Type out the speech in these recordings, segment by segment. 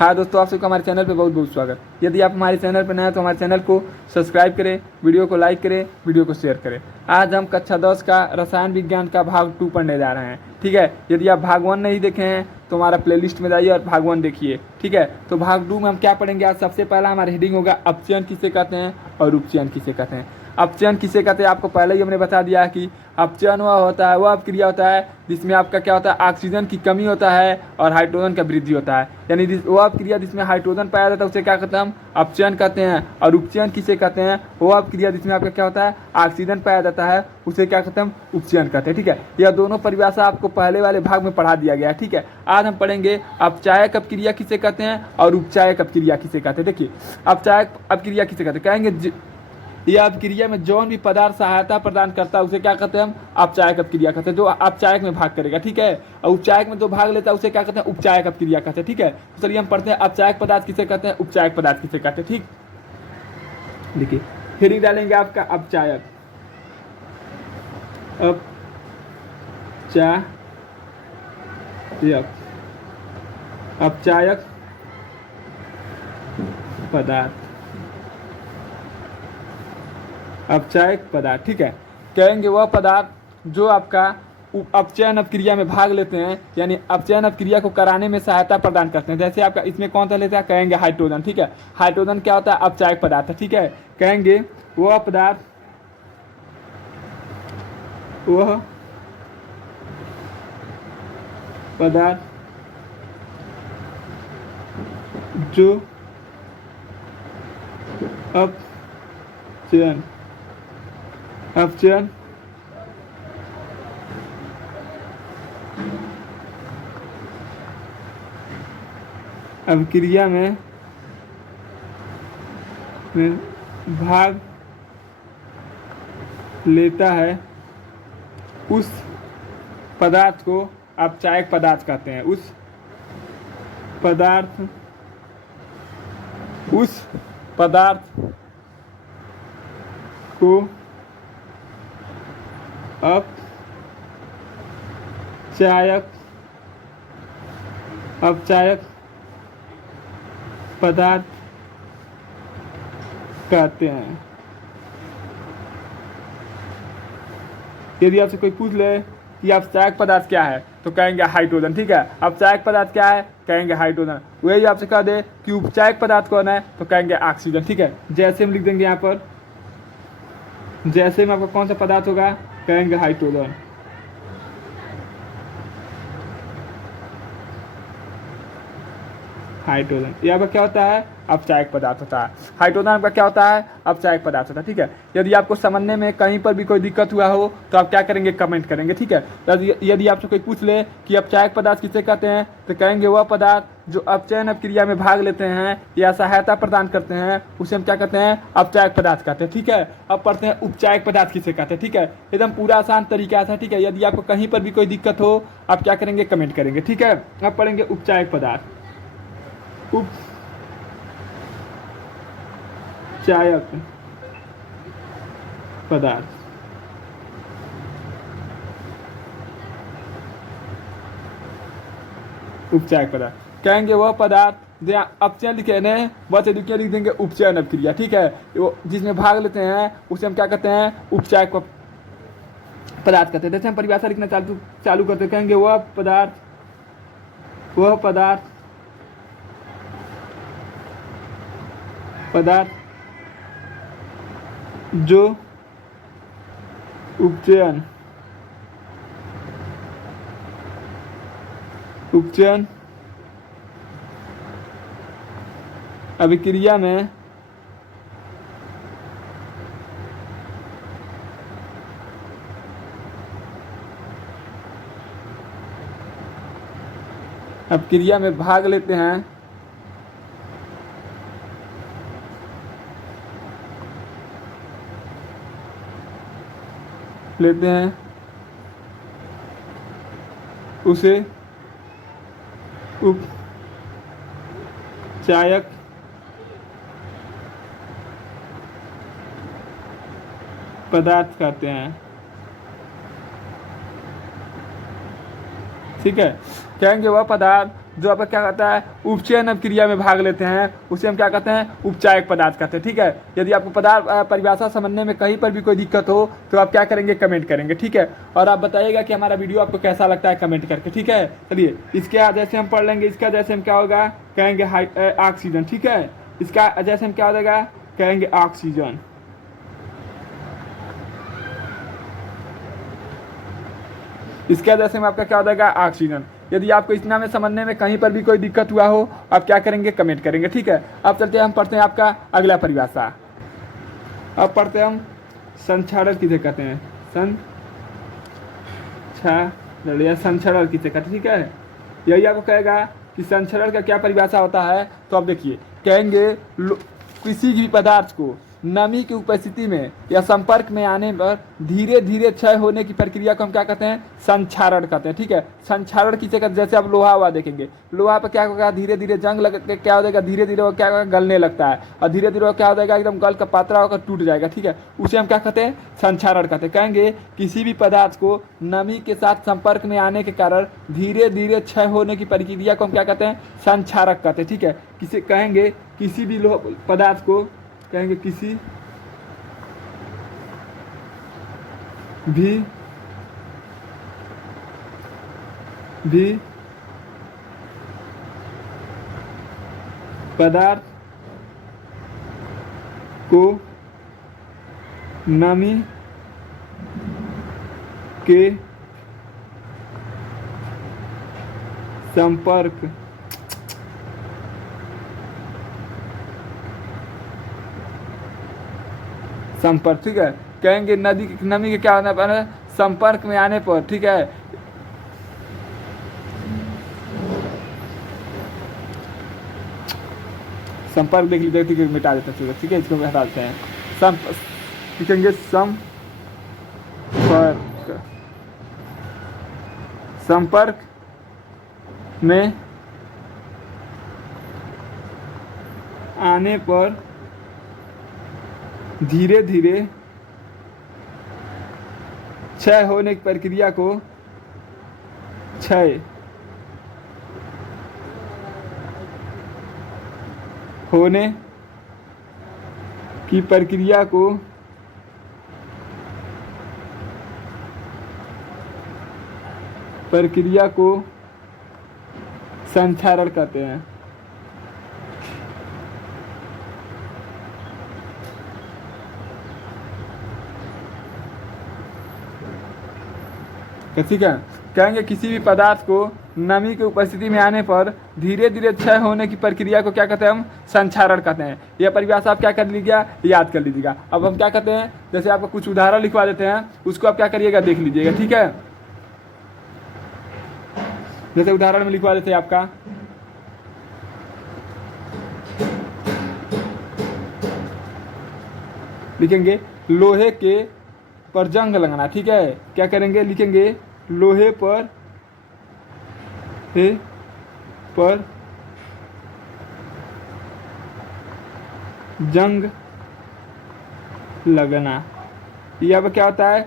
हाँ दोस्तों, आप सबका हमारे चैनल पे बहुत बहुत स्वागत। यदि आप हमारे चैनल पर नए हैं तो हमारे चैनल को सब्सक्राइब करें, वीडियो को लाइक करें, वीडियो को शेयर करें। आज हम कक्षा 10 का रसायन विज्ञान का भाग 2 पढ़ने जा रहे हैं। ठीक है, यदि आप भाग 1 नहीं देखे हैं तो हमारा प्लेलिस्ट में जाइए और भाग 1 देखिए। ठीक है, तो भाग 2 में हम क्या पढ़ेंगे? आज सबसे पहला हमारा हेडिंग होगा अपचयन किसे कहते हैं और उपचयन किसे कहते हैं। अपचयन किसे कहते हैं आपको पहले ही हमने बता दिया है कि अपचयन वह होता है, वह अपक्रिया होता है जिसमें आपका क्या होता है, ऑक्सीजन की कमी होता है और हाइड्रोजन का वृद्धि होता है। यानी वह अपक्रिया जिसमें हाइड्रोजन पाया जाता है उसे क्या कहते हैं? हम अपचयन कहते हैं। और उपचयन किसे कहते हैं? वह अपक्रिया जिसमें आपका क्या होता है, ऑक्सीजन पाया जाता है उसे क्या कहते हैं? हम उपचयन कहते हैं। ठीक है, यह दोनों परिभाषा आपको पहले वाले भाग में पढ़ा दिया गया है। ठीक है, आज हम पढ़ेंगे अपचायक अपक्रिया किसे कहते हैं और उपचायक अपक्रिया किसे कहते हैं। देखिए, अपचायक अपक्रिया किसे कहते हैं? कहेंगे यह अपक्रिया में जौन भी पदार्थ सहायता प्रदान करता है उसे क्या कहते हैं? हम अपचायक अपक्रिया कहते हैं, जो अपचायक में भाग करेगा। ठीक है, और उपचायक में जो भाग लेता है उसे क्या कहते हैं? उपचायक अपक्रिया कहते हैं। ठीक है, तो चलिए हम पढ़ते हैं अपचायक पदार्थ किसे कहते हैं, उपचायक पदार्थ किसे कहते हैं। ठीक, देखिए हेडिंग डालेंगे आपका अपचायक। अपचायक पदार्थ, अपचायक पदार्थ। ठीक है, कहेंगे वह पदार्थ जो आपका अपचयन अपक्रिया में भाग लेते हैं, यानी अपचयन अपक्रिया को कराने में सहायता प्रदान करते हैं। जैसे आपका इसमें कौन सा लेता है? कहेंगे हाइड्रोजन। ठीक है, हाइड्रोजन क्या होता है? अपचायक पदार्थ है। ठीक है, कहेंगे वह पदार्थ जो अपचयन अपक्रिया में भाग लेता है उस पदार्थ को अपचायक पदार्थ कहते हैं। उस पदार्थ को अपचायक पदार्थ कहते हैं। यदि आपसे कोई पूछ ले कि अपचायक पदार्थ क्या है तो कहेंगे हाइड्रोजन। ठीक है, अपचायक पदार्थ क्या है? कहेंगे हाइड्रोजन। वही आपसे कह दे कि उपचायक पदार्थ कौन है तो कहेंगे ऑक्सीजन। ठीक है, जैसे हम लिख देंगे यहाँ पर, जैसे में आपका कौन सा पदार्थ होगा? कहेंगे हाइड्रोजन। हाइड्रोजन यहाँ पर क्या होता है? अपचायक पदार्थ होता है। हाइड्रोजन आपका क्या होता है? अपचायक पदार्थ होता है। ठीक है, यदि आपको समझने में कहीं पर भी कोई दिक्कत हुआ हो तो आप क्या करेंगे? कमेंट करेंगे। ठीक है, यदि आपसे कोई पूछ ले कि अपचायक पदार्थ किसे कहते हैं तो कहेंगे वह पदार्थ जो अपचयन अपक्रिया में भाग लेते हैं या सहायता प्रदान करते हैं उसे हम क्या कहते हैं? अपचायक पदार्थ कहते हैं। ठीक है, अब पढ़ते हैं उपचायक पदार्थ किसे कहते हैं। ठीक है, एकदम पूरा आसान तरीका था। ठीक है, यदि आपको कहीं पर भी कोई दिक्कत हो आप क्या करेंगे? कमेंट करेंगे। ठीक है, अब पढ़ेंगे उपचायक पदार्थ। उपचायक पदार्थ, उपचायक पदार्थ कहेंगे वह पदार्थ अपचयन लिखे ने बस लिख देंगे उपचयन अपक्रिया। ठीक है, वो जिसमें भाग लेते हैं उसे हम क्या कहते हैं? उपचायक पदार्थ कहते हैं। जैसे हम परिभाषा लिखना चालू करते हैं, कहेंगे वह पदार्थ जो उपचयन अभिक्रिया में भाग लेते हैं उसे उपचायक पदार्थ कहते हैं। ठीक है, कहेंगे वह पदार्थ जो आपका क्या कहता है उपचयन क्रिया में भाग लेते हैं उसे हम क्या कहते हैं उपचायक पदार्थ कहते हैं। ठीक है, यदि आपको पदार्थ परिभाषा समझने में कहीं पर भी कोई दिक्कत हो तो आप क्या करेंगे, कमेंट करेंगे। ठीक है, और आप बताइएगा कि हमारा वीडियो आपको कैसा लगता है कमेंट करके। ठीक है, चलिए इसके जैसे हम पढ़ लेंगे, इसका जैसे हम क्या होगा कहेंगे ऑक्सीजन। ठीक है, इसका जैसे हम क्या हो जाएगा कहेंगे ऑक्सीजन। इसका जैसे में आपका क्या हो जाएगा ऑक्सीजन। यदि आपको इतना में समझने में कहीं पर भी कोई दिक्कत हुआ हो आप क्या करेंगे, कमेंट करेंगे। ठीक है, अब चलते हैं हम पढ़ते हैं आपका अगला परिभाषा। अब पढ़ते हैं हम संक्षारण किसे कहते हैं, संक्षारण किसे कहते हैं। ठीक है, यही आपको कहेगा कि संक्षारण का क्या परिभाषा होता है। तो आप देखिए कहेंगे किसी भी पदार्थ को नमी की उपस्थिति में या संपर्क में आने पर धीरे धीरे क्षय होने की प्रक्रिया को हम क्या कहते हैं, संक्षारण कहते हैं। ठीक है, संक्षारण किसे कहते हैं, जैसे आप लोहा हुआ देखेंगे, लोहा पर क्या होगा धीरे धीरे जंग लग के क्या हो जाएगा, धीरे धीरे वो क्या होगा गलने लगता है और धीरे धीरे वो क्या हो जाएगा एकदम गल का पातला होकर टूट जाएगा। ठीक है, उसे हम क्या कहते हैं, संक्षारण कहते हैं। कहेंगे किसी भी पदार्थ को नमी के साथ संपर्क में आने के कारण धीरे धीरे क्षय होने की प्रक्रिया को हम क्या कहते हैं, संक्षारक कहते हैं। ठीक है, किसे कहेंगे किसी भी पदार्थ को कहेंगे किसी भी पदार्थ को नमी के संपर्क ठीक है, कहेंगे नमी के क्या होना पर संपर्क में आने पर। ठीक है, संपर्क देख लीजिए, ठीक है मिटा देते हैं। ठीक है, इसको हटा देते हैं। लिखेंगे संपर्क में आने पर धीरे धीरे क्षय होने की प्रक्रिया को क्षय होने की प्रक्रिया को संक्षारण कहते हैं। ठीक है, कहेंगे किसी भी पदार्थ को नमी की उपस्थिति में आने पर धीरे धीरे क्षय होने की प्रक्रिया को क्या कहते हैं, हम संक्षारण कहते हैं। यह परिभाषा आप क्या कर लीजिएगा, याद कर लीजिएगा। अब हम क्या कहते हैं, जैसे आपको कुछ उदाहरण लिखवा देते हैं, उसको आप क्या करिएगा, देख लीजिएगा। ठीक है, जैसे उदाहरण में लिखवा देते हैं आपका लिखेंगे लोहे के पर जंग लगाना। ठीक है, क्या करेंगे, लिखेंगे लोहे पर जंग लगना। यह क्या होता है,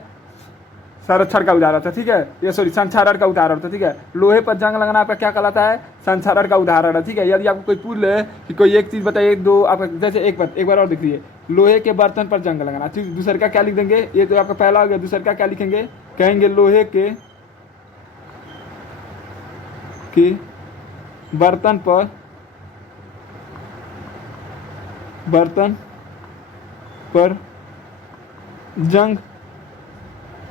संरक्षण का उदाहरण था। ठीक है, ये सॉरी संक्षारण का उदाहरण था। ठीक है, लोहे पर जंग लगना आपका क्या कहलाता है, संक्षारण का उदाहरण है। ठीक है, यदि आपको कोई पूछ ले कि कोई एक चीज बताइए, दो आपका जैसे एक बार और देख लीजिए, लोहे के बर्तन पर जंग लगाना। ठीक, दूसरे का क्या लिख देंगे, ये तो आपका पहला हो गया, दूसरे का क्या लिखेंगे, कहेंगे लोहे के बर्तन पर जंग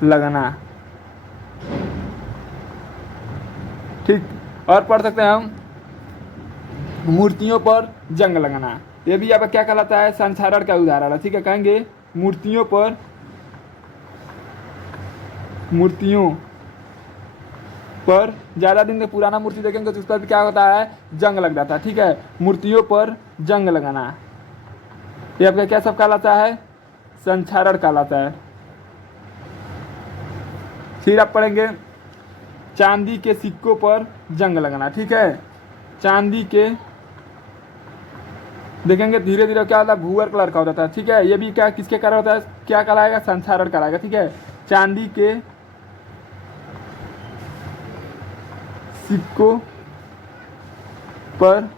लगाना। ठीक, और पढ़ सकते हैं हम मूर्तियों पर जंग लगाना। ये भी आपका क्या कहलाता है, संक्षारण का उदाहरण है। ठीक है, कहेंगे मूर्तियों पर ज़्यादा दिन में पुराना मूर्ति देखेंगे तो उस पर भी क्या होता है, जंग लग जाता है। ठीक है, मूर्तियों पर जंग लगाना ये आपका क्या सब कहलाता है, संक्षारण कहलाता है। फिर आप पढ़ेंगे चांदी के सिक्कों पर जंग लगाना। ठीक है, चांदी के देखेंगे धीरे धीरे क्या होता है, भूअर कलर का हो जाता है। ठीक है, ये भी क्या किसके कारण होता है, क्या कहलाएगा, संक्षारण कहलाएगा। ठीक है, चांदी के सिक्कों पर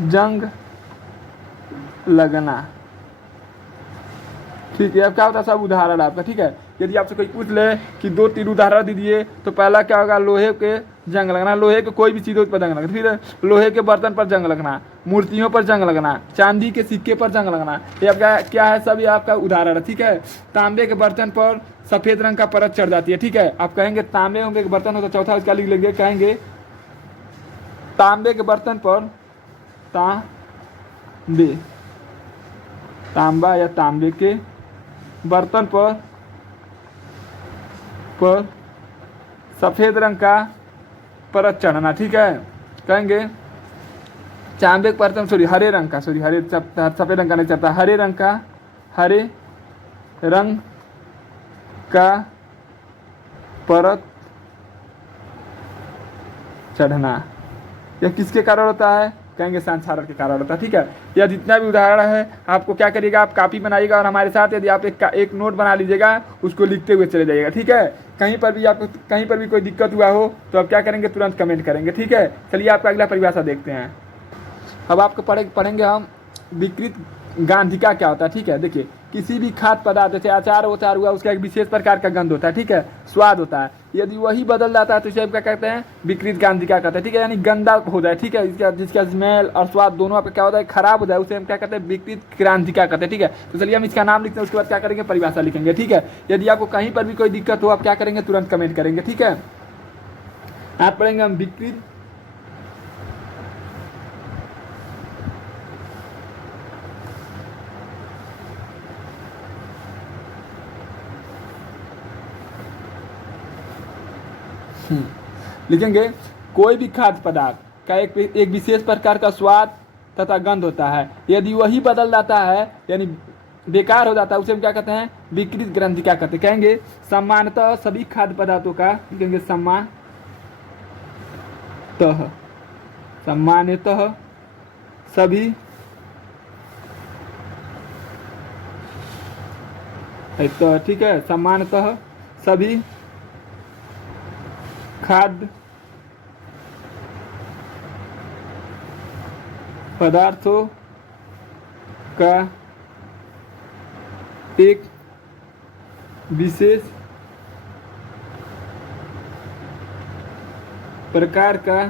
जंग लगना। ठीक है, अब क्या होता है सब उदाहरण आपका। ठीक है, यदि आपसे कोई पूछ ले कि 2-3 उदाहरण दीजिए तो पहला क्या होगा, लोहे के जंग लगना, लोहे के कोई भी चीज़ों पर जंग लगना, फिर लोहे के बर्तन पर जंग लगना, मूर्तियों पर जंग लगना, चांदी के सिक्के पर जंग लगना। ये आपका क्या है, सब ये आपका उदाहरण है। ठीक है, तांबे के बर्तन पर सफ़ेद रंग का परत चढ़ जाती है। ठीक है, आप कहेंगे तांबे होंगे के बर्तन हो तो चौथा उसका लिख लेंगे, कहेंगे तांबे के बर्तन पर तांबा या तांबे के बर्तन पर सफ़ेद रंग का परत चढ़ना। ठीक है, कहेंगे तांबे के बर्तन हरे रंग का सफ़ेद रंग का नहीं चढ़ता, हरे रंग का परत चढ़ना। यह किसके कारण होता है, कहेंगे संक्षारण के कारण होता है। ठीक है, यह जितना भी उदाहरण है आपको क्या करिएगा, आप कॉपी बनाइएगा और हमारे साथ यदि आप एक नोट बना लीजिएगा, उसको लिखते हुए चले जाइएगा। ठीक है, कहीं पर भी कोई दिक्कत हुआ हो तो आप क्या करेंगे, तुरंत कमेंट करेंगे। ठीक है, चलिए आपका अगला परिभाषा देखते हैं। अब आपको पढ़ेंगे हम विकृत गांधिका क्या होता है। ठीक है, देखिए किसी भी खाद्य पदार्थ जैसे अचार हुआ, उसका एक विशेष प्रकार का गंध होता है। ठीक है, स्वाद होता है, यदि वही बदल जाता है तो इसे क्या कहते हैं, विकृत गांधिका कहते हैं। ठीक है, यानी गंदा हो जाए। ठीक है, जिसका स्मेल और स्वाद दोनों आपका क्या होता है, खराब हो जाए, उसे हम क्या कहते हैं, विकृत क्रांतिका कहते हैं। ठीक है, तो चलिए हम इसका नाम लिखते हैं, उसके बाद क्या करेंगे, परिभाषा लिखेंगे। ठीक है, यदि आपको कहीं पर भी कोई दिक्कत हो आप क्या करेंगे, तुरंत कमेंट करेंगे। ठीक है, आप पढ़ेंगे हम विकृत लिखेंगे कोई भी खाद्य पदार्थ का एक विशेष प्रकार का स्वाद तथा गंध होता है, यदि वही बदल जाता है यानी बेकार हो जाता है, उसे हम क्या कहते हैं, विकृत ग्रंथिका कहते हैं। कहेंगे सामान्यतः सभी खाद्य पदार्थों का, कहेंगे सामान्यतः सभी तो ठीक है, सामान्यतः सभी खाद्य पदार्थों का एक विशेष प्रकार का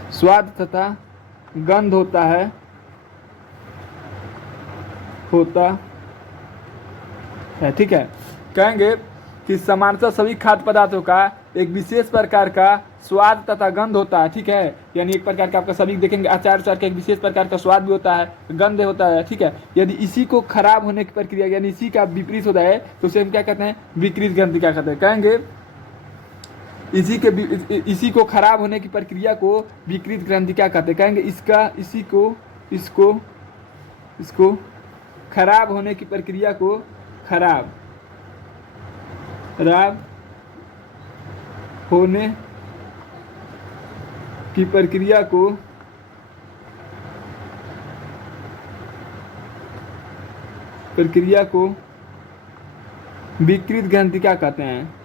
स्वाद तथा गंध होता है ठीक है, कहेंगे कि सामान्यतः सभी खाद्य पदार्थों का एक विशेष प्रकार का स्वाद तथा गंध होता है। ठीक है, यानी एक प्रकार का आपका सभी देखेंगे अचार का एक विशेष प्रकार का स्वाद भी होता है, गंध होता है। ठीक है, यदि इसी को खराब होने की प्रक्रिया यानी इसी का विपरीत होता है तो उसे हम क्या कहते हैं, विकृत गंध क्या कहते हैं। कहेंगे इसी को खराब होने की प्रक्रिया को विकृत ग्रंथि क्या कहते हैं। कहेंगे इसको खराब होने की प्रक्रिया को खराब होने की प्रक्रिया को विकृत ग्रंथि क्या कहते हैं।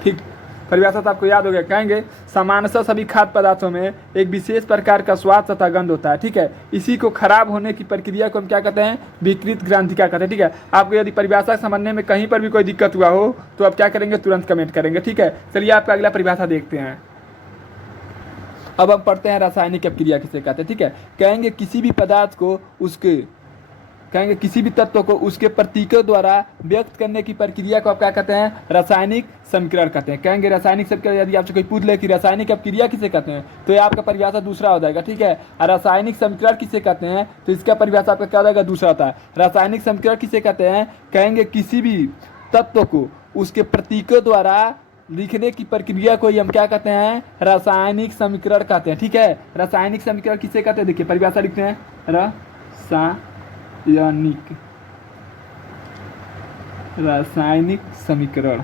ठीक, परिभाषा तो आपको याद हो गया। कहेंगे सामान्यतः सभी खाद्य पदार्थों में एक विशेष प्रकार का स्वाद तथा गंध होता है। ठीक है, इसी को खराब होने की प्रक्रिया को हम क्या कहते हैं, विकृत ग्रंथिका कहते हैं। ठीक है, आपको यदि परिभाषा समझने में कहीं पर भी कोई दिक्कत हुआ हो तो आप क्या करेंगे, तुरंत कमेंट करेंगे। ठीक है, चलिए आपका अगला परिभाषा देखते हैं। अब हम पढ़ते हैं रासायनिक अपक्रिया किसे कहते हैं। ठीक है, कहेंगे किसी भी पदार्थ को किसी भी तत्व को उसके प्रतीकों द्वारा व्यक्त करने की प्रक्रिया को आप क्या कहते हैं, रासायनिक समीकरण कहते हैं। कहेंगे रासायनिक समीकरण, यदि आपसे कोई पूछ ले कि रासायनिक अपक्रिया किसे कहते हैं तो ये आपका परिभाषा दूसरा हो जाएगा। ठीक है, और रासायनिक समीकरण किसे कहते हैं तो इसका परिभाषा आपका क्या हो जाएगा, दूसरा होता है। रासायनिक समीकरण किसे कहते हैं, कहेंगे किसी भी तत्व को उसके प्रतीकों द्वारा लिखने की प्रक्रिया को हम क्या कहते हैं, रासायनिक समीकरण कहते हैं। ठीक है, रासायनिक समीकरण किसे कहते हैं, देखिए परिभाषा लिखते रासायनिक समीकरण।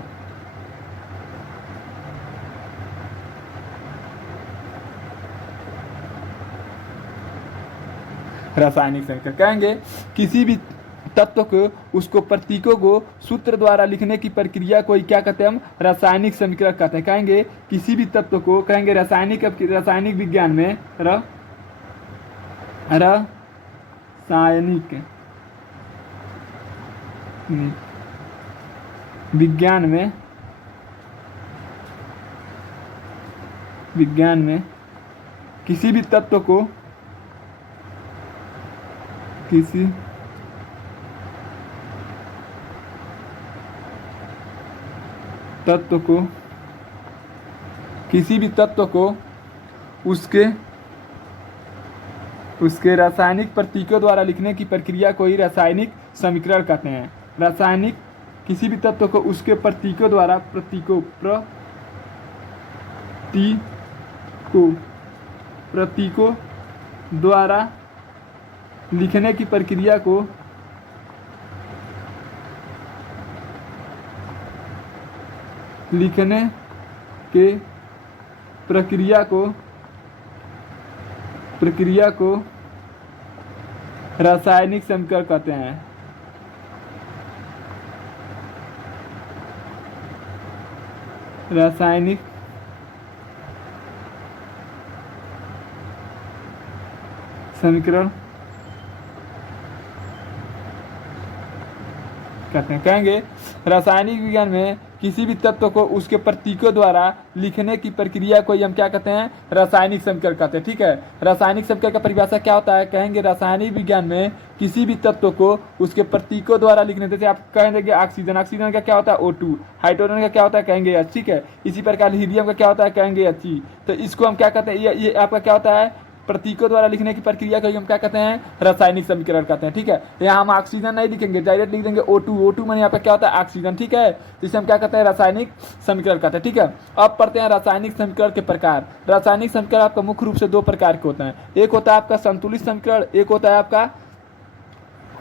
रासायनिक समीकरण कहेंगे किसी भी तत्व को उसको प्रतीकों को सूत्र द्वारा लिखने की प्रक्रिया को क्या कहते हैं हम? रासायनिक समीकरण कहते हैं। कहेंगे किसी भी तत्व को, कहेंगे रासायनिक विज्ञान में रासायनिक विज्ञान में किसी भी तत्व को किसी भी तत्व को उसके रासायनिक प्रतीकों द्वारा लिखने की प्रक्रिया को ही रासायनिक समीकरण कहते हैं। रासायनिक किसी भी तत्व को उसके प्रतीकों द्वारा लिखने की प्रक्रिया को रासायनिक समीकरण कहते हैं। रासायनिक समीकरण कहते हैं। कहेंगे रासायनिक विज्ञान में किसी भी तत्व को उसके प्रतीकों द्वारा लिखने की प्रक्रिया को हम क्या कहते हैं? रासायनिक समीकरण कहते हैं। ठीक है, रासायनिक समीकरण का परिभाषा क्या होता है? कहेंगे रासायनिक विज्ञान में किसी भी तत्व को उसके प्रतीकों द्वारा लिखने, जैसे आप कहेंगे ऑक्सीजन, ऑक्सीजन का क्या होता है? O2। हाइड्रोजन का क्या होता है? कहेंगे H। ठीक है, इसी प्रकार हीलियम का क्या होता है? कहेंगे He। तो इसको हम क्या कहते हैं? ये आपका क्या होता है? प्रतीकों द्वारा लिखने की प्रक्रिया को हम क्या कहते हैं? रासायनिक समीकरण कहते हैं। ठीक है, यहाँ हम ऑक्सीजन नहीं लिखेंगे, डायरेक्ट लिख देंगे O2 माने यहाँ पे क्या होता है? ऑक्सीजन। ठीक है, जिसे हम क्या कहते हैं? रासायनिक समीकरण कहते हैं। ठीक है, अब पढ़ते हैं रासायनिक समीकरण के प्रकार। रासायनिक समीकरण आपका मुख्य रूप से दो प्रकार के होते हैं। एक होता है आपका संतुलित समीकरण, एक होता है आपका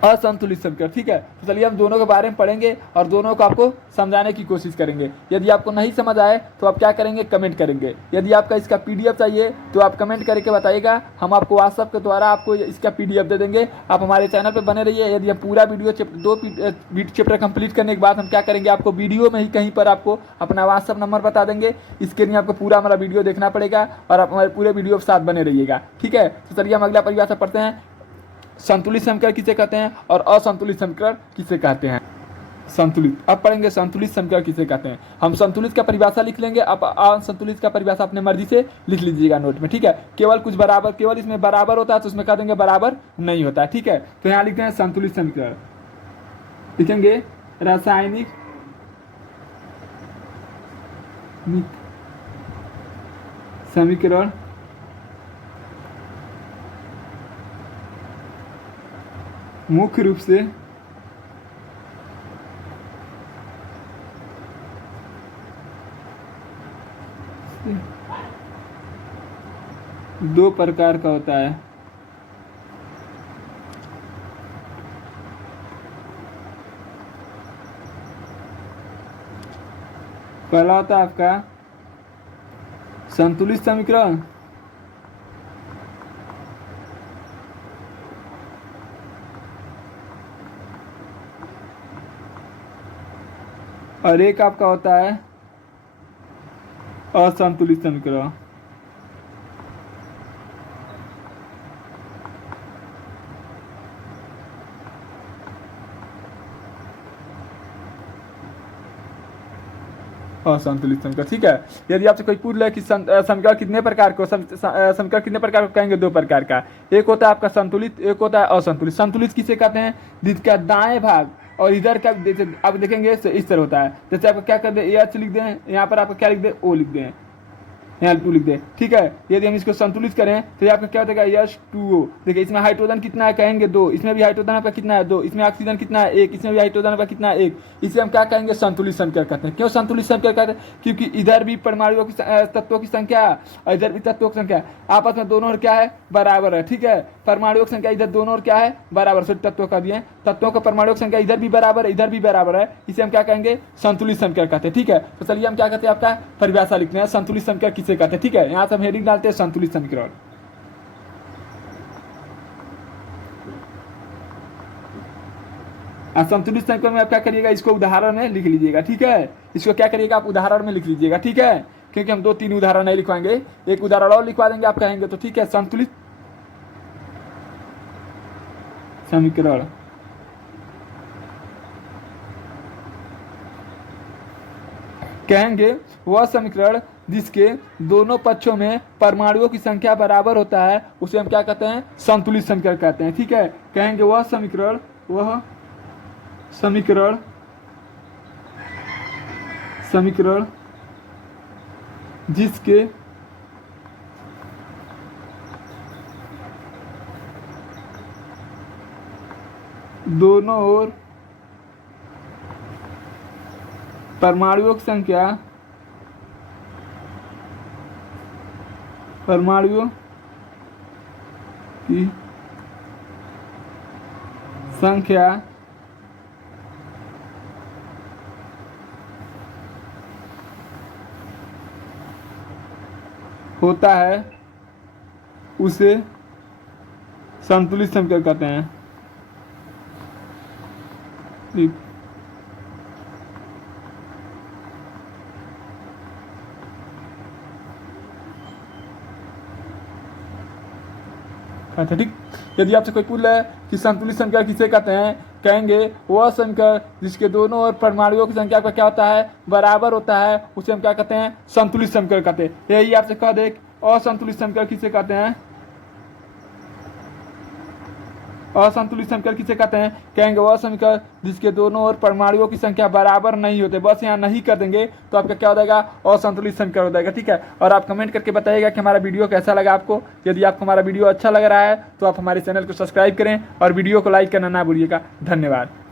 असंतुलित समीकरण। ठीक है, तो चलिए हम दोनों के बारे में पढ़ेंगे और दोनों को आपको समझाने की कोशिश करेंगे। यदि आपको नहीं समझ आए तो आप क्या करेंगे? कमेंट करेंगे। यदि आपका इसका PDF चाहिए तो आप कमेंट करके बताइएगा, हम आपको व्हाट्सएप के द्वारा आपको इसका PDF दे देंगे। आप हमारे चैनल पर बने रहिए। यदि हम पूरा वीडियो दो चैप्टर कंप्लीट करने के बाद हम क्या करेंगे? आपको वीडियो में ही कहीं पर आपको अपना व्हाट्सएप नंबर बता देंगे। इसके लिए आपको पूरा हमारा वीडियो देखना पड़ेगा और आप हमारे पूरे वीडियो के साथ बने रहिएगा। ठीक है, तो चलिए हम अगला परिभाषा पढ़ते हैं। संतुलित समीकरण किसे कहते हैं और असंतुलित समीकरण किसे कहते हैं? संतुलित, अब पढ़ेंगे संतुलित समीकरण किसे कहते हैं। हम संतुलित का परिभाषा लिख लेंगे, अब असंतुलित का परिभाषा अपने मर्जी से लिख लीजिएगा नोट में। ठीक है, केवल कुछ बराबर, केवल इसमें बराबर होता है तो उसमें कह देंगे बराबर नहीं होता है। ठीक है, तो यहाँ लिखते हैं संतुलित समीकरण, लिखेंगे रासायनिक समीकरण मुख्य रूप से दो प्रकार का होता है। पहला होता है आपका संतुलित समीकरण, और एक आपका होता है असंतुलित समीकरण। असंतुलित समीकरण। ठीक है, यदि आपसे कोई पूछ ले कि समीकरण कितने प्रकार को, समीकरण कितने प्रकार को, कहेंगे दो प्रकार का। एक होता है आपका संतुलित, एक होता है असंतुलित। संतुलित किसे कहते हैं? जिसका दाएं भाग और इधर का, जैसे आप देखेंगे इस तरह होता है। जैसे आपको क्या कर दे? H लिख दें, यहाँ पर आपको क्या लिख दे? O लिख दें, यहाँ 2 लिख दे। ठीक है, यदि हम इसको संतुलित करें तो आपका क्या हो जाएगा? H2O। देखिए इसमें हाइड्रोजन कितना है? कहेंगे 2। इसमें भी हाइड्रोजन आपका कितना है? 2। इसमें ऑक्सीजन कितना है? 1। इसमें भी हाइड्रोजन आपका कितना है? 1। इसे हम क्या कहेंगे? संतुलित समीकरण कहते हैं। क्यों संतुलित समीकरण कहते हैं? क्योंकि इधर भी परमाणुओं की तत्वों की संख्या और इधर भी तत्वों की संख्या आपस में दोनों और क्या है? बराबर है। ठीक है, परमाणुओं की संख्या इधर दोनों और क्या है? बराबर। तत्वों का दिए तत्वों का परमाणु की संख्या इधर भी बराबर है इधर भी बराबर है, इसे हम क्या कहेंगे, संतुलित समीकरण कहते हैं। ठीक है, तो चलिए हम क्या कहते हैं, आपका परिभाषा लिखते हैं, संतुलित समीकरण किसे कहते हैं। ठीक है, यहाँ से हम हेडिंग डालते हैं संतुलित समीकरण। संतुलित समीकरण में आप क्या करिएगा, इसको उदाहरण में लिख लीजिएगा। ठीक है, इसको क्या करिएगा, आप उदाहरण में लिख लीजिएगा। ठीक है, क्योंकि हम 2-3 उदाहरण नहीं लिखवाएंगे, एक उदाहरण और लिखवा देंगे आप कहेंगे तो। ठीक है, संतुलित समीकरण कहेंगे वह समीकरण जिसके दोनों पक्षों में परमाणुओं की संख्या बराबर होता है, उसे हम क्या कहते हैं, संतुलित समीकरण कहते हैं। ठीक है, कहेंगे वह समीकरण जिसके दोनों ओर परमाणुओं की संख्या होता है, उसे संतुलित समीकरण कहते हैं। ठीक, यदि आपसे कोई पूछ ले कि संतुलित समीकरण किसे कहते हैं, कहेंगे वह समीकरण जिसके दोनों ओर परमाणुओं की संख्या का क्या होता है, बराबर होता है, उसे हम क्या कहते हैं, संतुलित समीकरण कहते हैं। यही आपसे कह दे असंतुलित समीकरण किसे कहते हैं, असंतुलित समीकरण किसे कहते हैं, कहेंगे वह समीकरण जिसके दोनों ओर परमाणुओं की संख्या बराबर नहीं होते। बस यहाँ नहीं कर देंगे तो आपका क्या हो जाएगा, असंतुलित समीकरण हो जाएगा। ठीक है, और आप कमेंट करके बताइएगा कि हमारा वीडियो कैसा लगा आपको। यदि आपको हमारा वीडियो अच्छा लग रहा है तो आप हमारे चैनल को सब्सक्राइब करें और वीडियो को लाइक करना ना भूलिएगा। धन्यवाद।